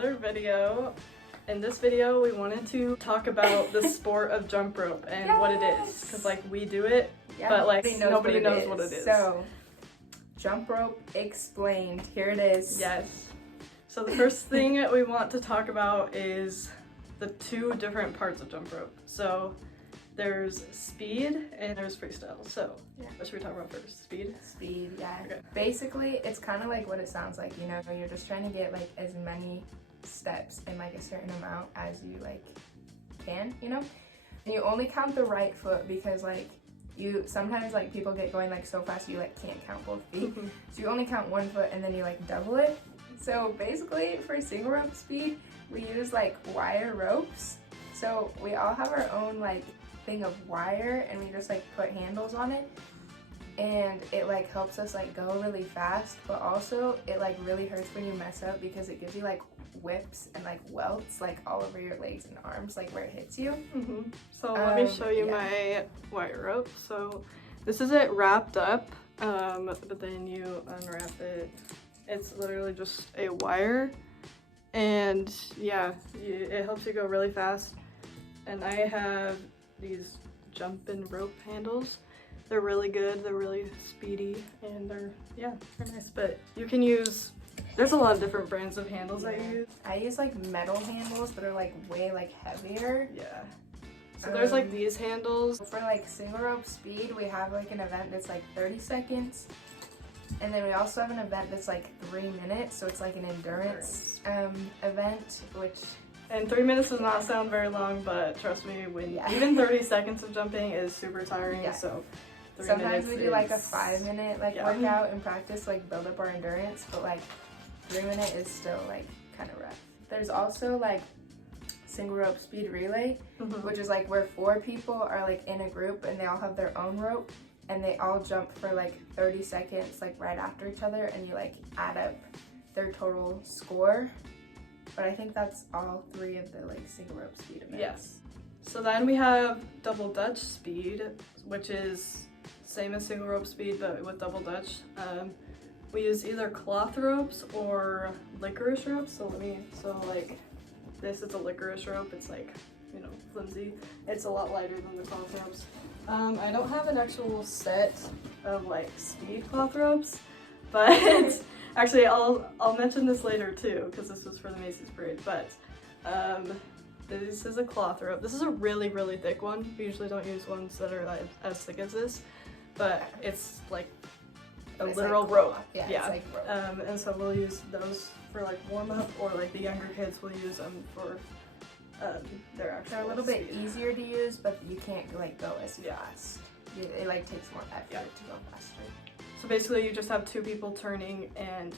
another video. In this video, we wanted to talk about the sport of jump rope and what it is. Because, like, we do it, but, like, nobody knows what it is. So, jump rope explained. Here it is. Yes. So the first thing that we want to talk about is the two different parts of jump rope. So there's speed and there's freestyle. So what should we talk about first? Speed? Speed, yeah. Okay. Basically, it's kind of like what it sounds like, you know, you're just trying to get like as many steps in like a certain amount as you like can, you know? And you only count the right foot because like sometimes like people get going like so fast you like can't count both feet. So you only count one foot and then you like double it. So basically for single rope speed, we use like wire ropes. So we all have our own like thing of wire and we just like put handles on it. And it like helps us like go really fast, but also it like really hurts when you mess up because it gives you like whips and like welts like all over your legs and arms like where it hits you. So let me show you my wire rope. So this is it wrapped up, but then you unwrap it. It's literally just a wire, and yeah, it helps you go really fast. And I have these jumping rope handles. They're really good, they're really speedy, and they're nice. But you can use, there's a lot of different brands of handles I use. I use like metal handles that are like way like heavier. Yeah. So there's like these handles. For like single rope speed, we have like an event that's like 30 seconds. And then we also have an event that's like 3 minutes, so it's like an endurance event, which... And 3 minutes does not sound very long, but trust me, even 30 seconds of jumping is super tiring, so 3 sometimes minutes we do like a 5-minute like workout in practice, like build up our endurance, but like 3 minute is still like kind of rough. There's also like single rope speed relay, which is like where 4 people are like in a group and they all have their own rope. And they all jump for like 30 seconds, like right after each other, and you like add up their total score. But I think that's all 3 of the like single rope speed events. Yes. So then we have double dutch speed, which is same as single rope speed, but with double dutch. We use either cloth ropes or licorice ropes. So like this is a licorice rope. It's like, you know, flimsy. It's a lot lighter than the cloth ropes. I don't have an actual set of like speed cloth ropes, but actually I'll mention this later too because this was for the Macy's parade. But this is a cloth rope. This is a really thick one. We usually don't use ones that are like as thick as this, but it's like a literal like rope. Yeah. It's like rope. And so we'll use those for like warm up, or like the younger kids will use them for they're a little bit easier to use, but you can't like go as fast. It like takes more effort to go faster. So basically you just have 2 people turning and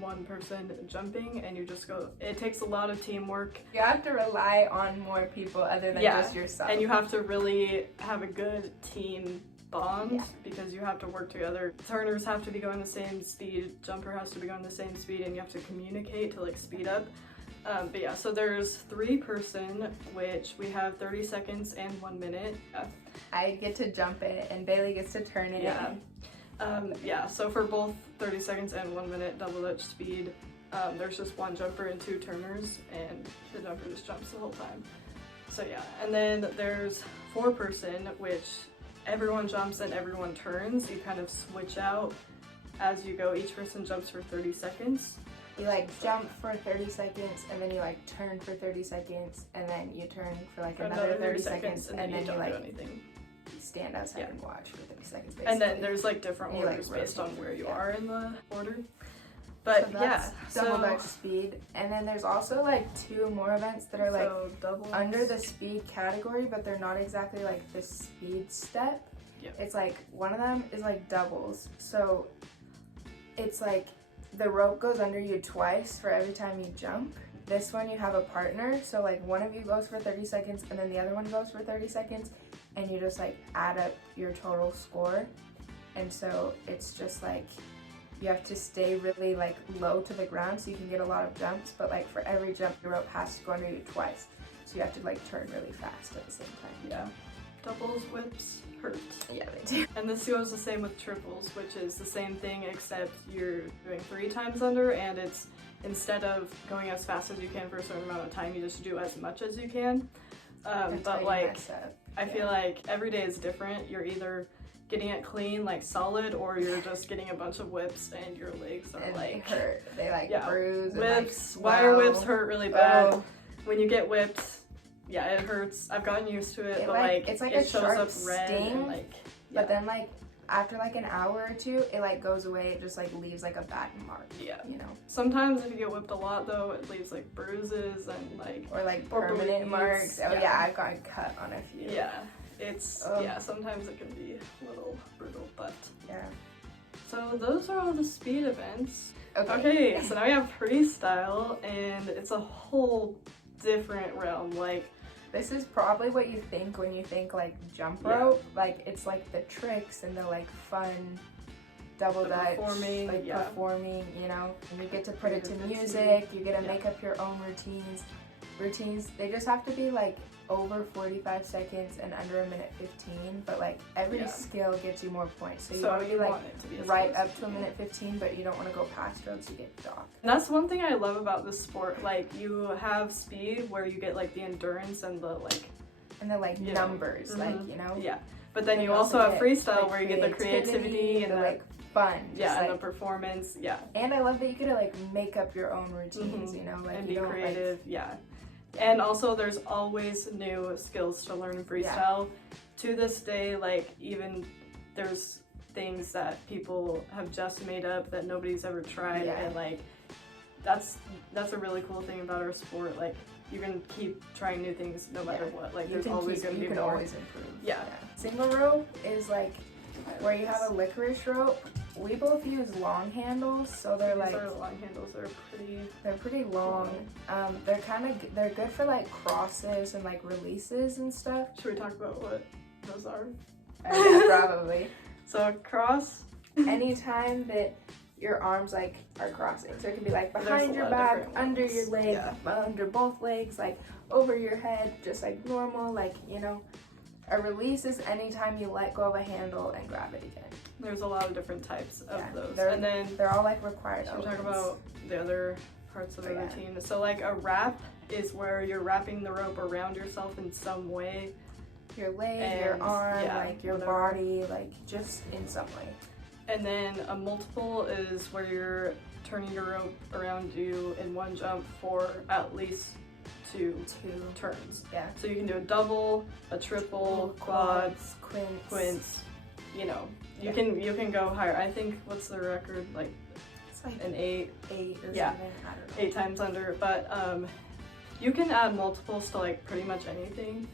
one person jumping, and you just go. It takes a lot of teamwork. You have to rely on more people other than just yourself. And you have to really have a good team bond because you have to work together. Turners have to be going the same speed, jumper has to be going the same speed, and you have to communicate to like speed up. But yeah, so there's 3-person, which we have 30 seconds and 1 minute. I get to jump it and Bailey gets to turn it. So for both 30 seconds and 1 minute double dutch speed, there's just 1 jumper and 2 turners, and the jumper just jumps the whole time. So yeah, and then there's 4-person, which everyone jumps and everyone turns. You kind of switch out as you go. Each person jumps for 30 seconds. You like jump for 30 seconds and then you like turn for 30 seconds and then you turn for like another 30 seconds and then you don't like do anything. Stand outside and watch for 30 seconds basically. And then there's like different orders based on where you are in the order. But so that's double dutch speed. And then there's also like 2 more events that are like under the speed category, but they're not exactly like the speed step. It's like one of them is like doubles. So it's like the rope goes under you twice for every time you jump. This one you have a partner, so like one of you goes for 30 seconds and then the other one goes for 30 seconds, and you just like add up your total score. And so it's just like you have to stay really like low to the ground so you can get a lot of jumps, but like for every jump the rope has to go under you twice. So you have to like turn really fast at the same time. Yeah. Doubles whips hurt. Yeah, they do. And this goes the same with triples, which is the same thing except you're doing 3 times under, and it's instead of going as fast as you can for a certain amount of time, you just do as much as you can. But like, I feel like every day is different. You're either getting it clean, like solid, or you're just getting a bunch of whips and your legs are and like they hurt. They like bruise. Whips, and, like, wire whips hurt really bad. Oh. When you get whipped, yeah, it hurts. I've gotten used to it, but like it's like it a shows sharp up red sting, and like but then like after like an hour or two, it like goes away. It just like leaves like a bad mark. Yeah, you know. Sometimes if you get whipped a lot though, it leaves like bruises and like permanent bleeds. marks. Oh yeah, I've gotten cut on a few. Yeah, it's sometimes it can be a little brutal, but yeah. So those are all the speed events. Okay, so now we have freestyle, and it's a whole different realm. Like, this is probably what you think when you think like jump rope. Like it's like the tricks and the like fun double dutch, performing, performing, you know. And you get to put it to music. You get to make up your own routines. They just have to be like over 45 seconds and under a minute 15, but like every skill gets you more points, so you want to be like right up to a minute 15, but you don't want to go past roads to get docked. And that's one thing I love about this sport. Like, you have speed where you get like the endurance and the like numbers, like, you know. Yeah, but then you also have freestyle where you get the creativity and the like fun, and the performance. And I love that you get to like make up your own routines, you know, like and you be don't, creative. And also there's always new skills to learn in freestyle. To this day, like, even there's things that people have just made up that nobody's ever tried, and like that's a really cool thing about our sport. Like, you can keep trying new things no matter what. Like, there's always going to be more. You can always improve. Single rope is like where you have a licorice rope. We both use long handles, so they're These are long handles. They're pretty long. They're good for like crosses and like releases and stuff. Should we talk about what those are? Yeah, probably. So a cross. Anytime that your arms like are crossing, so it can be like behind your back, under your leg, under both legs, like over your head, just like normal, like, you know. A release is anytime you let go of a handle and grab it again. There's a lot of different types of those. And then they're all like required. Should we talk about the other parts of the routine? So like a wrap is where you're wrapping the rope around yourself in some way. Your leg, your arm, like your body, like just in some way. And then a multiple is where you're turning your rope around you in one jump for at least two turns. Yeah. So you can do a double, a triple, quads, quints. You know, you can go higher. I think, what's the record? Like, it's like an 8 or something. I don't know. 8 times under. But you can add multiples to like pretty much anything.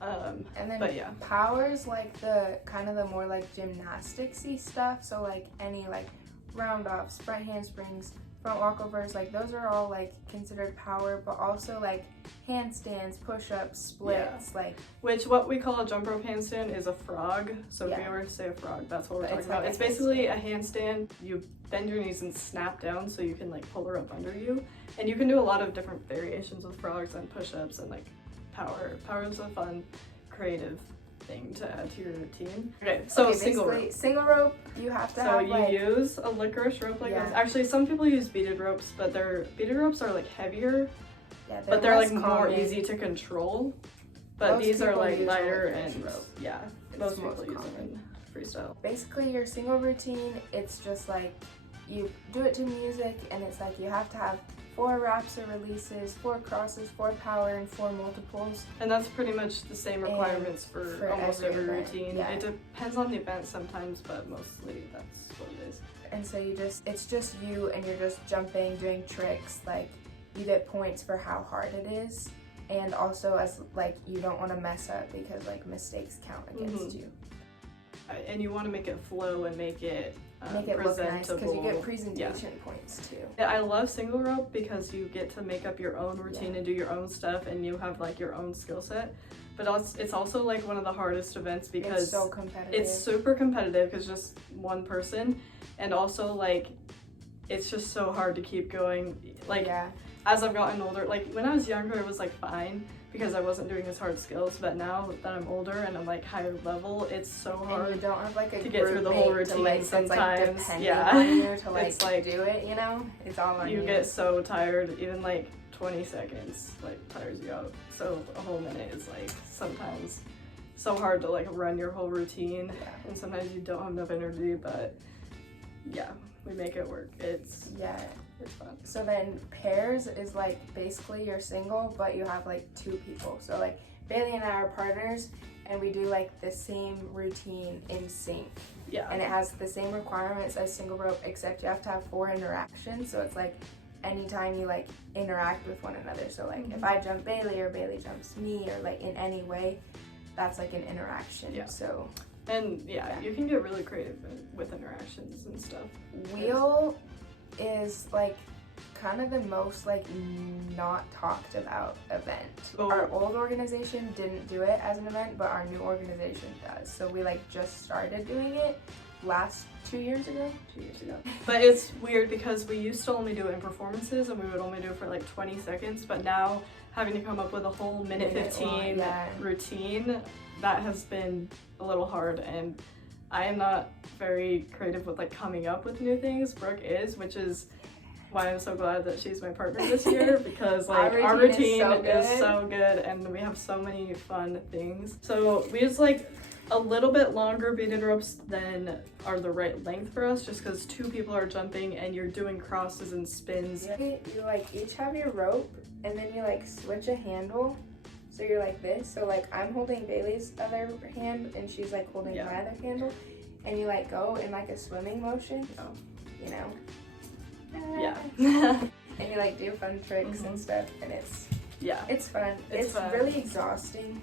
And then powers, like the kind of the more like gymnastics-y stuff. So like any like round offs, front handsprings, front walkovers, like those are all like considered power, but also like handstands, push-ups, splits, like, which what we call a jump rope handstand is a frog. So if we were to say a frog, that's what we're talking about. It's basically a handstand. You bend your knees and snap down so you can like pull her up under you, and you can do a lot of different variations with frogs and push-ups and like power is a fun creative thing to add to your routine. Okay, so single rope, you have to have like, use a licorice rope like this. Actually, some people use beaded ropes, but beaded ropes are like heavier, but they're like more easy to control. But these are like lighter and most people use them in freestyle. Basically, your single routine, it's just like you do it to music, and it's like you have to have 4 wraps or releases, 4 crosses, 4 power, and 4 multiples. And that's pretty much the same requirements for almost every routine. It depends on the event sometimes, but mostly that's what it is. And so it's just you, and you're just jumping, doing tricks. Like, you get points for how hard it is, and also as like you don't want to mess up because like mistakes count against you. And you want to make it flow and make it look nice, because you get presentation points too. Yeah, I love single rope because you get to make up your own routine and do your own stuff, and you have like your own skill set. But it's also like one of the hardest events because it's so competitive. It's super competitive because just one person, and also like it's just so hard to keep going. Like as I've gotten older, like when I was younger it was like fine because I wasn't doing as hard skills, but now that I'm older and I'm like higher level, it's so hard and you don't have like a to get through the whole routine to, like, sometimes. Depending yeah, on you to like, it's like do it, you know? It's all on you. You get so tired, even like 20 seconds like tires you out. So a whole minute is like sometimes so hard to like run your whole routine, and sometimes you don't have enough energy, but yeah, we make it work. It's fun. So then pairs is like basically you're single, but you have like 2 people. So like Bailey and I are partners, and we do like the same routine in sync. Yeah. And it has the same requirements as single rope, except you have to have 4 interactions. So it's like anytime you like interact with one another. So like if I jump Bailey or Bailey jumps me, or like in any way, that's like an interaction. Yeah. So and you can get really creative with interactions and stuff. Wheel is like kind of the most like not talked about event. Our old organization didn't do it as an event, but our new organization does. So we like just started doing it last 2 years ago. But it's weird because we used to only do it in performances, and we would only do it for like 20 seconds, but now having to come up with a whole minute 15 routine, that has been a little hard, and I am not very creative with like coming up with new things. Brooke is, which is why I'm so glad that she's my partner this year, because like our routine is so good and we have so many fun things. So we use like a little bit longer beaded ropes than are the right length for us, just because 2 people are jumping and you're doing crosses and spins. You like each have your rope, and then you like switch a handle. So you're like this. So like I'm holding Bailey's other hand and she's like holding my other handle, and you like go in like a swimming motion, you know? And you like do fun tricks and stuff, and it's fun. It's fun. Really exhausting.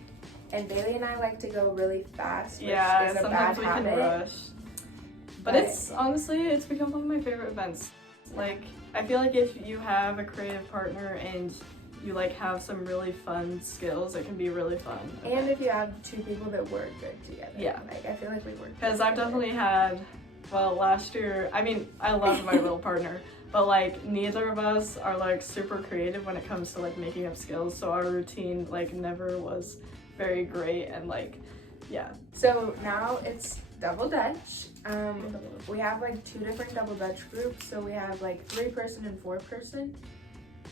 And Bailey and I like to go really fast, which is a bad sometimes we habit. can rush. But it's honestly, it's become one of my favorite events. Like, I feel like if you have a creative partner and you like have some really fun skills, it can be really fun. And if you have 2 people that work good together. Yeah. Like, I feel like we work because I've definitely had, well, last year, I mean, I love my little partner, but like neither of us are like super creative when it comes to like making up skills, so our routine like never was very great, and like so now it's double dutch. We have like 2 different double dutch groups. So we have like 3-person and 4-person.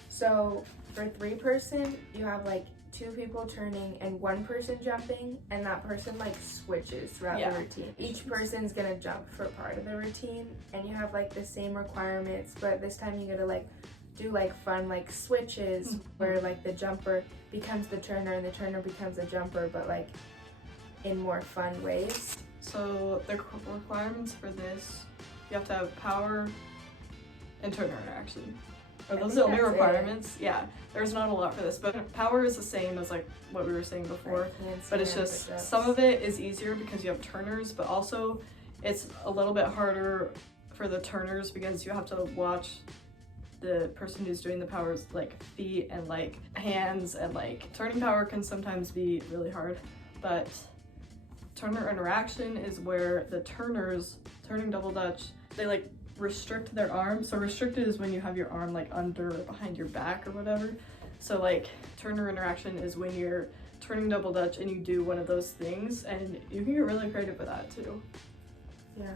So for 3-person you have like 2 people turning and 1 person jumping, and that person like switches throughout the routine. Each person's gonna jump for part of the routine, and you have like the same requirements, but this time you gotta like do like fun like switches where like the jumper becomes the turner and the turner becomes a jumper, but like in more fun ways. So the requirements for this, you have to have power and turner interaction. Are those the only requirements? Yeah, there's not a lot for this, but power is the same as like what we were saying before, but it's just some of it is easier because you have turners, but also it's a little bit harder for the turners because you have to watch the person who's doing the powers like feet and like hands, and like turning power can sometimes be really hard. But turner interaction is where the turners turning double dutch, they like restrict their arm. So restricted is when you have your arm like under or behind your back or whatever. So like turner interaction is when you're turning double dutch and you do one of those things, and you can get really creative with that too. Yeah.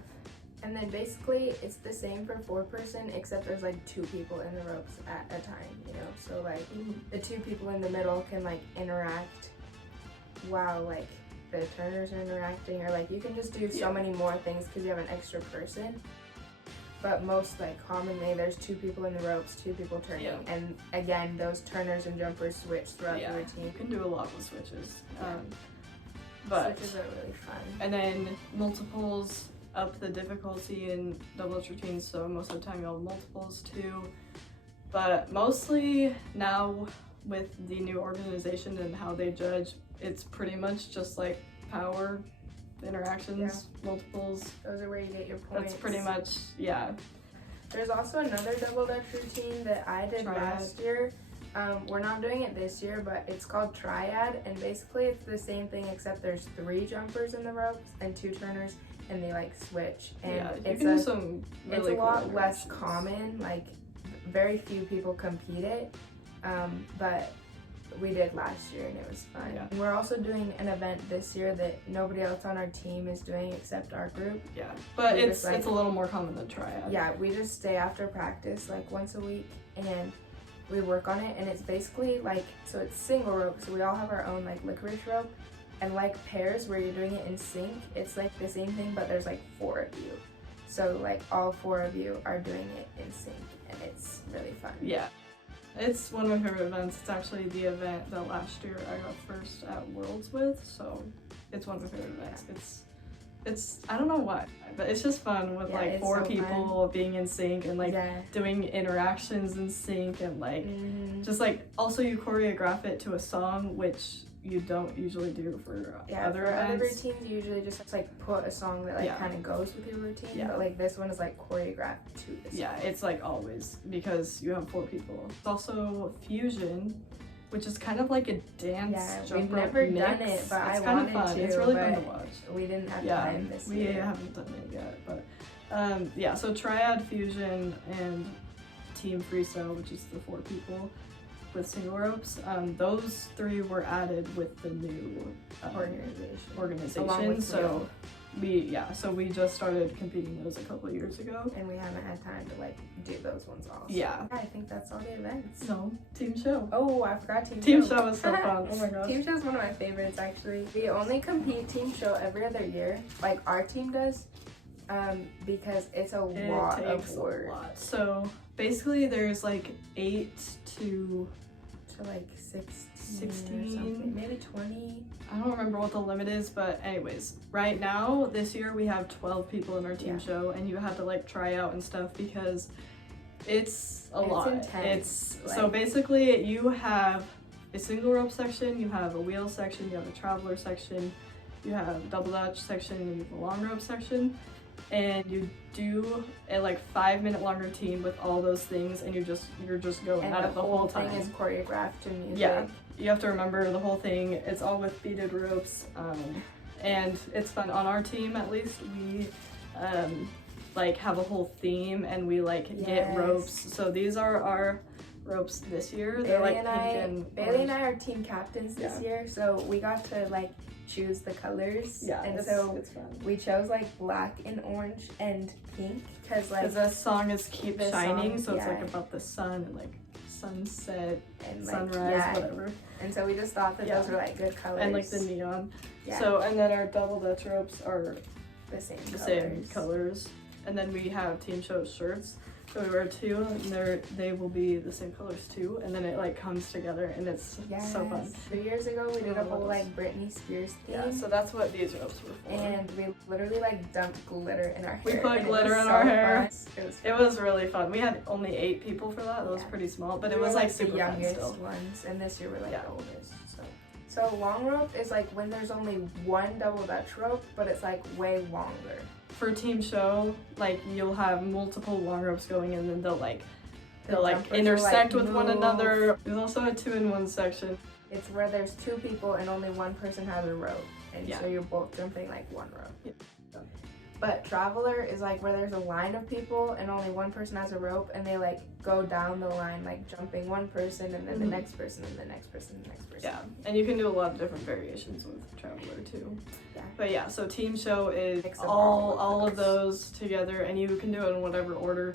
And then basically it's the same for 4-person, except there's like 2 people in the ropes at a time, you know? So like the 2 people in the middle can like interact while like the turners are interacting, or like you can just do so many more things because you have an extra person. But most like commonly there's 2 people in the ropes, 2 people turning, and again those turners and jumpers switch throughout the routine. You can do a lot with switches. But switches are really fun. And then multiples up the difficulty in double dutch routines, so most of the time you'll have multiples too. But mostly now with the new organization and how they judge, it's pretty much just like power, interactions, multiples. Those are where you get your points. That's pretty much, There's also another double dutch routine that I did last year. We're not doing it this year, but it's called triad, and basically it's the same thing except there's 3 jumpers in the ropes and 2 turners, and they like switch. And it's a lot less common. Like very few people compete it, but we did last year and it was fun. Yeah. We're also doing an event this year that nobody else on our team is doing except our group. Yeah, but We it's just, like- it's a little more common than triad. Yeah, we just stay after practice like once a week and we work on it, and it's basically like, so it's single rope, so we all have our own like licorice rope, and like pairs where you're doing it in sync, it's like the same thing, but there's like 4 of you. So like all 4 of you are doing it in sync, and it's really fun. Yeah. It's one of my favorite events. It's actually the event that last year I got first at Worlds with, so it's one of my favorite events. It's I don't know why, but it's just fun with like 4 so people being in sync and like Yeah. doing interactions in sync and like Mhm. just like also you choreograph it to a song, which you don't usually do for other for other events. routines, you usually just like put a song that like Yeah. kind of goes with your routine. Yeah. But like this one is like choreographed to this. Yeah, it's like always because you have 4 people. It's also fusion, which is kind of like a dance Yeah, jump we've rope never mix. done it, but it's I kind of wanted fun. to. It's really fun to but watch. We didn't have Yeah, time this we year. haven't done it yet, but yeah. So triad, fusion, and team freestyle, which is the 4 people with single ropes. Those 3 were added with the new organization. Along with So we just started competing those a couple of years ago. and we haven't had time to like do those ones also. Yeah. I think that's all the events. So team show. Oh, I forgot Team show is so fun. Oh my gosh. Team show is one of my favorites actually. We only compete team show every other year, like our team does, because it's a lot of work. A lot. So basically there's like 8 to To like 16 or 16, something, maybe 20. I don't remember what the limit is, but anyways, right now this year we have 12 people in our team Yeah. show, and you have to like try out and stuff because it's a lot. Intense. So basically you have a single rope section, you have a wheel section, you have a traveler section, you have double dutch section, and you have a long rope section, and you do a like 5-minute long routine with all those things, and you're just going And at it the whole time. thing is choreographed to music. Yeah, you have to remember the whole thing. It's all with beaded ropes, and it's fun. On our team, at least, we like have a whole theme, and we like get Yes. ropes. So these are our ropes this year. They're like pink and Bailey and I are team captains this Yeah. year, so we got to like choose the colors. Yeah, and it's so fun. we chose like black and orange and pink because like Because the song is Keep the Shining, song, so it's like yeah. about the sun and like sunset, and like sunrise, yeah, whatever. and so we just thought that Yeah. those were like good colors And like the neon. yeah, So, and then our double dutch ropes are the same the colors. same colors, and then we have team show shirts, so we wear 2 and they will be the same colors too, and then it like comes together and it's Yes. so fun. 2 years ago we did a whole Those. like Britney Spears theme, Yeah, so that's what these ropes were for. and we literally like dumped glitter in our hair. We put and it glitter was in so our hair. fun. It was really fun. We had only 8 people for that. It was Yeah. pretty small, but We it was were, like the super fun youngest still. ones, and this year we're like Yeah. the oldest. So long rope is like when there's only one double dutch rope, but it's like way longer. For team show, like you'll have multiple long ropes going in, and they'll The like jumpers will, intersect like, with one move. another. There's also a 2-in-1 section. It's where there's 2 people and only one person has a rope, and Yeah. so you're both jumping like one rope. Yeah. But traveler is like where there's a line of people and only one person has a rope, and they like go down the line like jumping one person and then the Mhm. next person and the next person and the next person. Yeah, and you can do a lot of different variations with Traveler too. Yeah. But yeah, so team show is Mix of all all of of those together, and you can do it in whatever order.